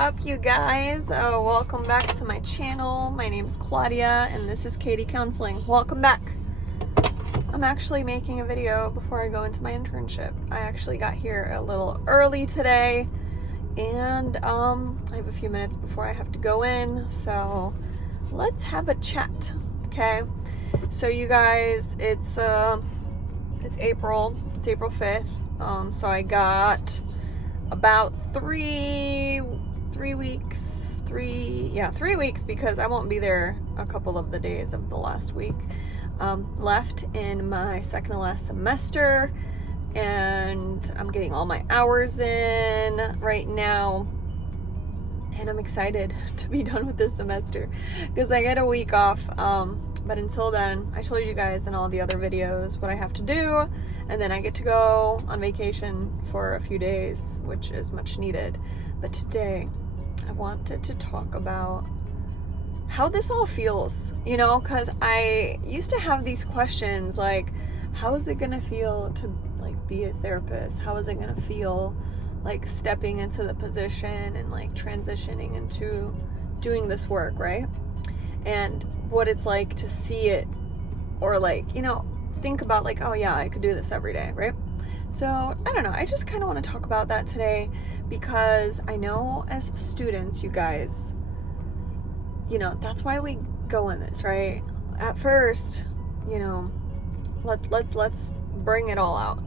up, you guys? Welcome back to my channel. My name's Claudia and this is Katie Counseling. Welcome back. I'm actually making a video before I go into my internship. I actually got here a little early today and I have a few minutes before I have to go in, so let's have a chat, okay? So you guys, it's April 5th, so I got about 3 weeks because I won't be there a couple of the days of the last week left in my second to last semester, and I'm getting all my hours in right now, and I'm excited to be done with this semester because I get a week off, but until then I told you guys in all the other videos what I have to do, and then I get to go on vacation for a few days, which is much needed. But today I wanted to talk about how this all feels, you know, because I used to have these questions like, how is it gonna feel to like be a therapist? How is it gonna feel like stepping into the position and like transitioning into doing this work, right? And what it's like to see it, or like, you know, think about like, oh yeah, I could do this every day, right? So I don't know, I just kind of want to talk about that today because I know as students, you guys, you know, that's why we go in this, right? At first, you know, let's bring it all out.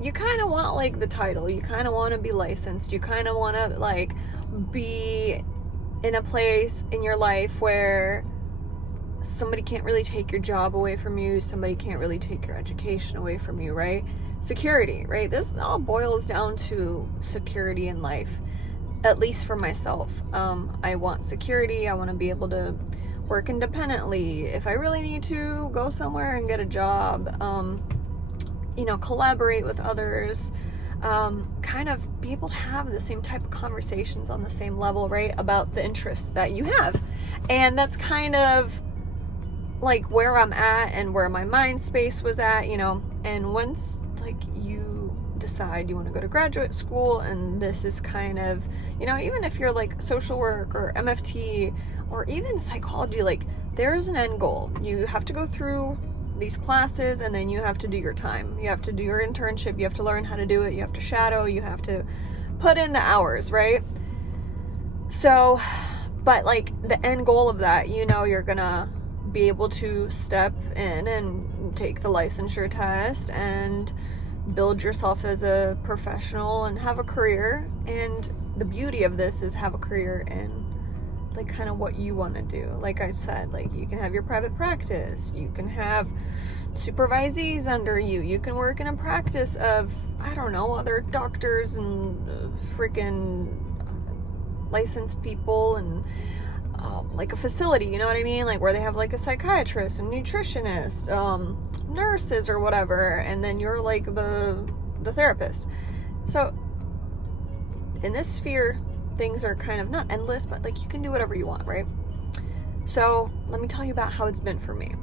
You kind of want like the title, you kind of want to be licensed, you kind of want to like be in a place in your life where somebody can't really take your job away from you, somebody can't really take your education away from you, right? Security, right? This all boils down to security in life, at least for myself. I want security. I want to be able to work independently. If I really need to go somewhere and get a job, you know, collaborate with others, kind of be able to have the same type of conversations on the same level, right? About the interests that you have. And that's kind of like where I'm at and where my mind space was at, you know. And once like you decide you want to go to graduate school, and this is kind of, you know, even if you're like social work or MFT or even psychology, like there's an end goal. You have to go through these classes and then you have to do your time. You have to do your internship, you have to learn how to do it, you have to shadow, you have to put in the hours, right? So, but like the end goal of that, you know, you're gonna be able to step in and take the licensure test and build yourself as a professional and have a career. And the beauty of this is have a career in like kind of what you want to do. Like I said, like you can have your private practice, you can have supervisees under you, you can work in a practice of, I don't know, other doctors and freaking licensed people, and like a facility, you know what I mean? Like where they have like a psychiatrist, a nutritionist, nurses or whatever, and then you're like the therapist. So in this sphere, things are kind of not endless, but like you can do whatever you want, right? So let me tell you about how it's been for me.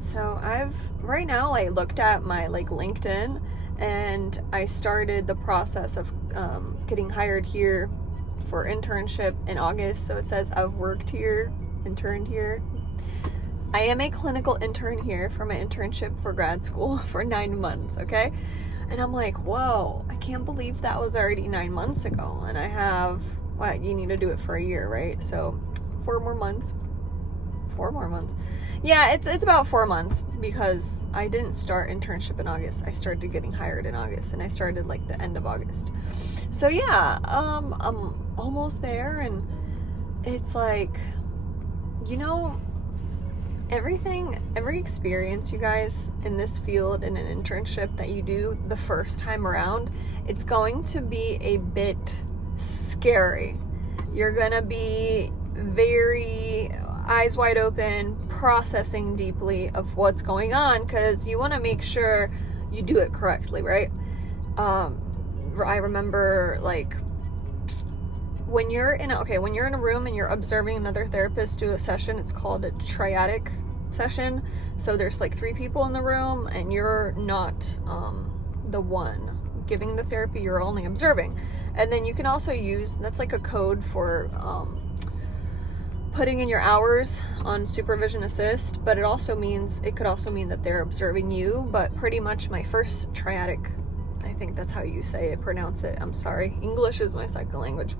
So I've right now I looked at my like LinkedIn, and I started the process of getting hired here for internship in August. So it says I've worked here, interned here. I am a clinical intern here for my internship for grad school for 9 months, okay? And I'm like, whoa, I can't believe that was already 9 months ago. And I have, what, you need to do it for a year, right? So 4 more months. 4 more months. Yeah, it's about 4 months because I didn't start internship in August. I started getting hired in August, and I started like the end of August. So yeah, I'm almost there, and it's like, you know, every experience, you guys, in this field, in an internship that you do the first time around, it's going to be a bit scary. You're gonna be very eyes wide open, processing deeply of what's going on, because you want to make sure you do it correctly, right? I remember like when you're in a room and you're observing another therapist do a session, it's called a triadic session. So there's like 3 people in the room, and you're not the one giving the therapy, you're only observing. And then you can also use, that's like a code for putting in your hours on supervision assist, but it could also mean that they're observing you. But pretty much my first triadic, I think that's how you pronounce it. I'm sorry. English is my second language.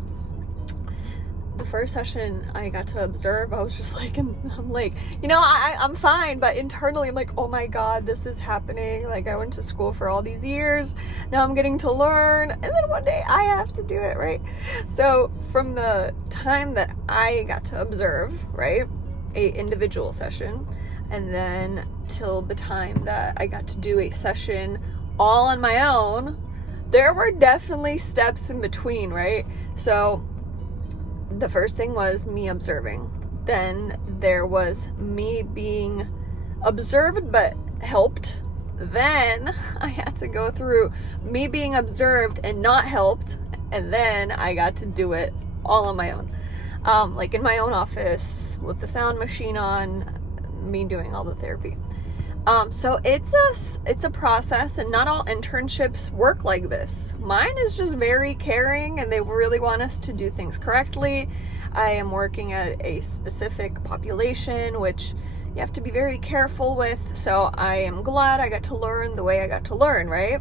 The first session I got to observe, I was just like, I'm like, I'm fine, but internally I'm like, oh my God, this is happening. Like, I went to school for all these years, now I'm getting to learn, and then one day I have to do it, right? So from the time that I got to observe, right, a individual session, and then till the time that I got to do a session all on my own, there were definitely steps in between, right? So the first thing was me observing. Then there was me being observed but helped. Then I had to go through me being observed and not helped. And then I got to do it all on my own. Like in my own office with the sound machine on, me doing all the therapy. So it's a process, and not all internships work like this. Mine is just very caring, and they really want us to do things correctly. I am working at a specific population, which you have to be very careful with. So I am glad I got to learn the way I got to learn, right?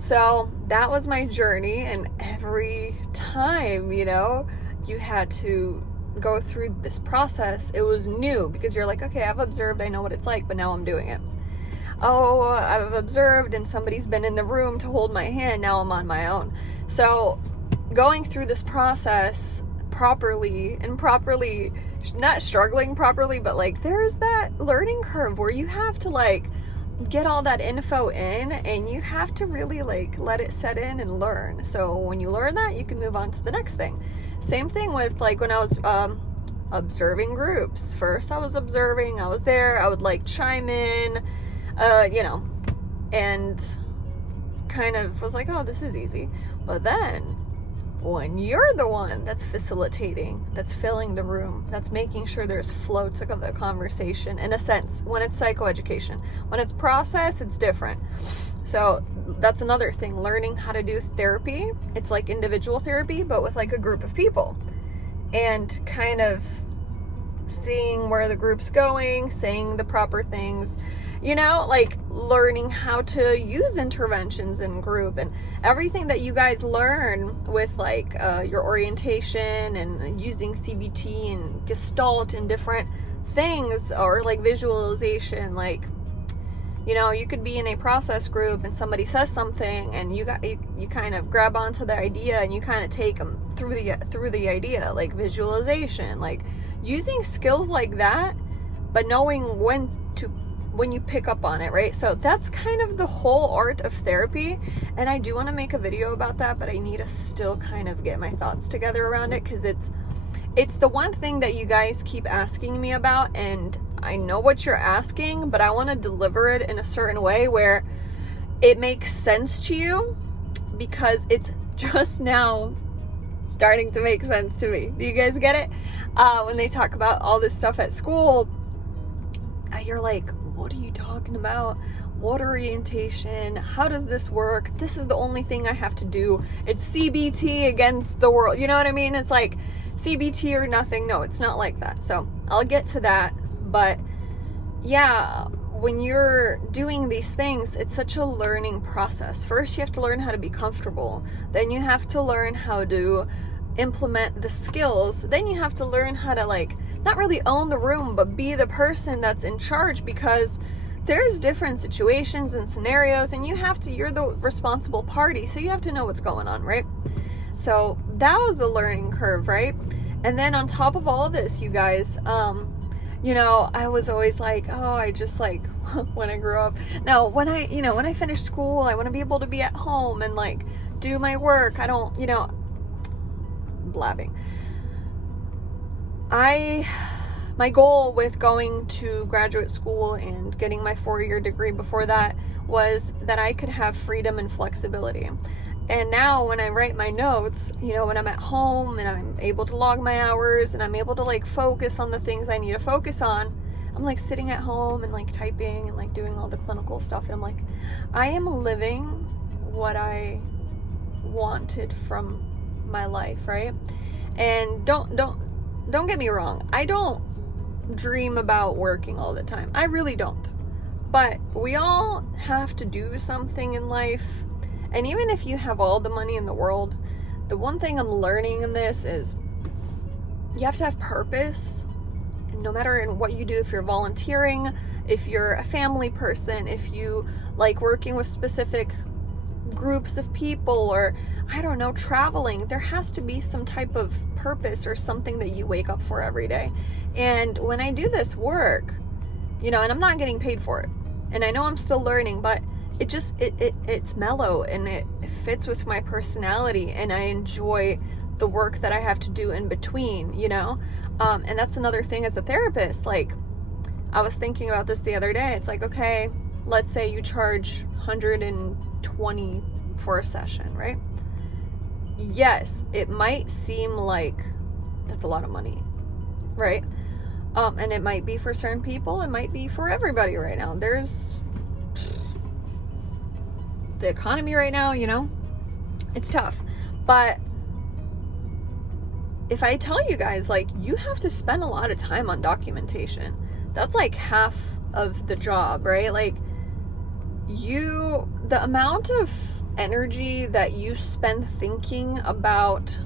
So that was my journey, and every time, you had to go through this process, it was new, because you're like, okay, I've observed, I know what it's like, but now I'm doing it. Oh, I've observed and somebody's been in the room to hold my hand, now I'm on my own. So going through this process properly, not struggling properly, but like there's that learning curve where you have to like get all that info in, and you have to really like let it set in and learn. So when you learn that, you can move on to the next thing. Same thing with like when I was observing groups. First I was observing, I was there, I would like chime in, and kind of was like, oh, this is easy. But then when you're the one that's facilitating, that's filling the room, that's making sure there's flow to the conversation, in a sense, when it's psychoeducation. When it's process, it's different. So that's another thing, learning how to do therapy. It's like individual therapy, but with like a group of people, and kind of seeing where the group's going, saying the proper things, like learning how to use interventions in group, and everything that you guys learn with like your orientation and using CBT and Gestalt and different things, or like visualization. Like, you could be in a process group and somebody says something, and you kind of grab onto the idea and you kind of take them through the idea, like visualization, like using skills like that, but knowing when you pick up on it, right? So that's kind of the whole art of therapy, and I do want to make a video about that, but I need to still kind of get my thoughts together around it, because it's the one thing that you guys keep asking me about, and I know what you're asking, but I want to deliver it in a certain way where it makes sense to you, because it's just now starting to make sense to me. Do you guys get it? When they talk about all this stuff at school, you're like, what are you talking about? What orientation? How does this work? This is the only thing I have to do. It's CBT against the world. You know what I mean? It's like CBT or nothing. No, it's not like that. So I'll get to that. But yeah, when you're doing these things, it's such a learning process. First, you have to learn how to be comfortable. Then you have to learn how to implement the skills. Then you have to learn how to like not really own the room, but be the person that's in charge, because there's different situations and scenarios, and you're the responsible party, so you have to know what's going on, right? So that was a learning curve, right? And then on top of all this, you guys, I was always like, oh, I just like when I grew up. Now, when I finish school, I want to be able to be at home and like do my work. I don't, blabbing. My goal with going to graduate school and getting my 4-year degree before that was that I could have freedom and flexibility. And now when I write my notes, when I'm at home and I'm able to log my hours and I'm able to like focus on the things I need to focus on, I'm like sitting at home and like typing and like doing all the clinical stuff. And I'm like, I am living what I wanted from my life, right? And don't get me wrong. I don't dream about working all the time. I really don't. But we all have to do something in life. And even if you have all the money in the world, the one thing I'm learning in this is you have to have purpose. And no matter in what you do, if you're volunteering, if you're a family person, if you like working with specific groups of people, or I don't know, traveling, there has to be some type of purpose or something that you wake up for every day. And when I do this work, you know, and I'm not getting paid for it, and I know I'm still learning, but it's mellow and it fits with my personality, and I enjoy the work that I have to do in between, you know. And that's another thing as a therapist. Like, I was thinking about this the other day. It's like, okay, let's say you charge $120 for a session, right? Yes, it might seem like that's a lot of money, right? And it might be for certain people, it might be for everybody right now. There's the economy right now, you know, it's tough. But if I tell you guys, like, you have to spend a lot of time on documentation. That's like half of the job, right? Like, the amount of energy that you spend thinking about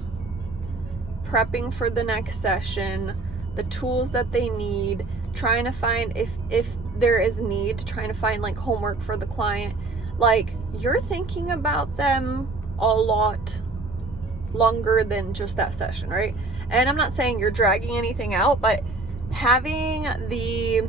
prepping for the next session, the tools that they need, trying to find, if there is need, trying to find like homework for the client, like, you're thinking about them a lot longer than just that session, right? And I'm not saying you're dragging anything out, but having the,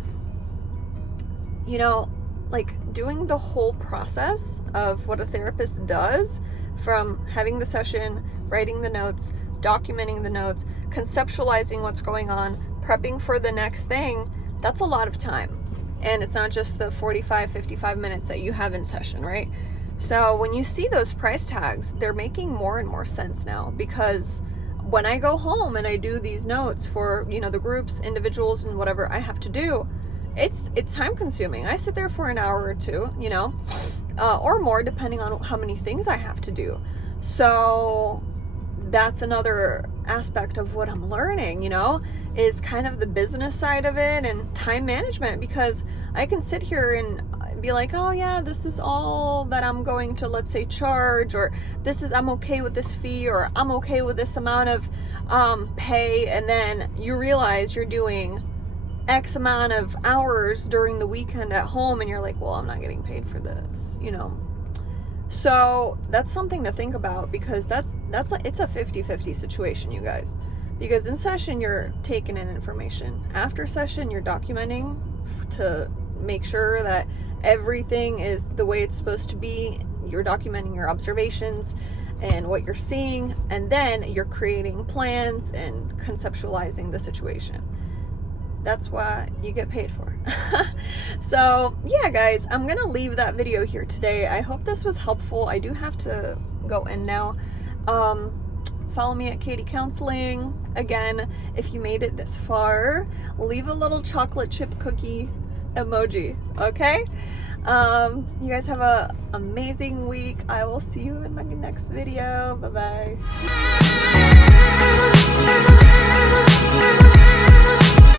you know, like, doing the whole process of what a therapist does, from having the session, writing the notes, documenting the notes, conceptualizing what's going on, prepping for the next thing, that's a lot of time. And it's not just the 45-55 minutes that you have in session, right? So when you see those price tags, they're making more and more sense now, because when I go home and I do these notes for, you know, the groups, individuals, and whatever I have to do, it's time consuming. I sit there for an hour or two, you know, or more, depending on how many things I have to do. So that's another aspect of what I'm learning, you know, is kind of the business side of it and time management, because I can sit here and be like, oh yeah, this is all that I'm going to, let's say, charge, or I'm okay with this fee, or I'm okay with this amount of pay, and then you realize you're doing X amount of hours during the weekend at home, and you're like, well, I'm not getting paid for this, you know. So that's something to think about, because it's a 50-50 situation, you guys. Because in session, you're taking in information. After session, you're documenting to make sure that everything is the way it's supposed to be. You're documenting your observations and what you're seeing, and then you're creating plans and conceptualizing the situation. That's what you get paid for. So yeah, guys, I'm gonna leave that video here today. I hope this was helpful. I do have to go in now. Follow me at Katie Counseling. Again, if you made it this far, leave a little chocolate chip cookie emoji, okay? You guys have an amazing week. I will see you in my next video. Bye-bye.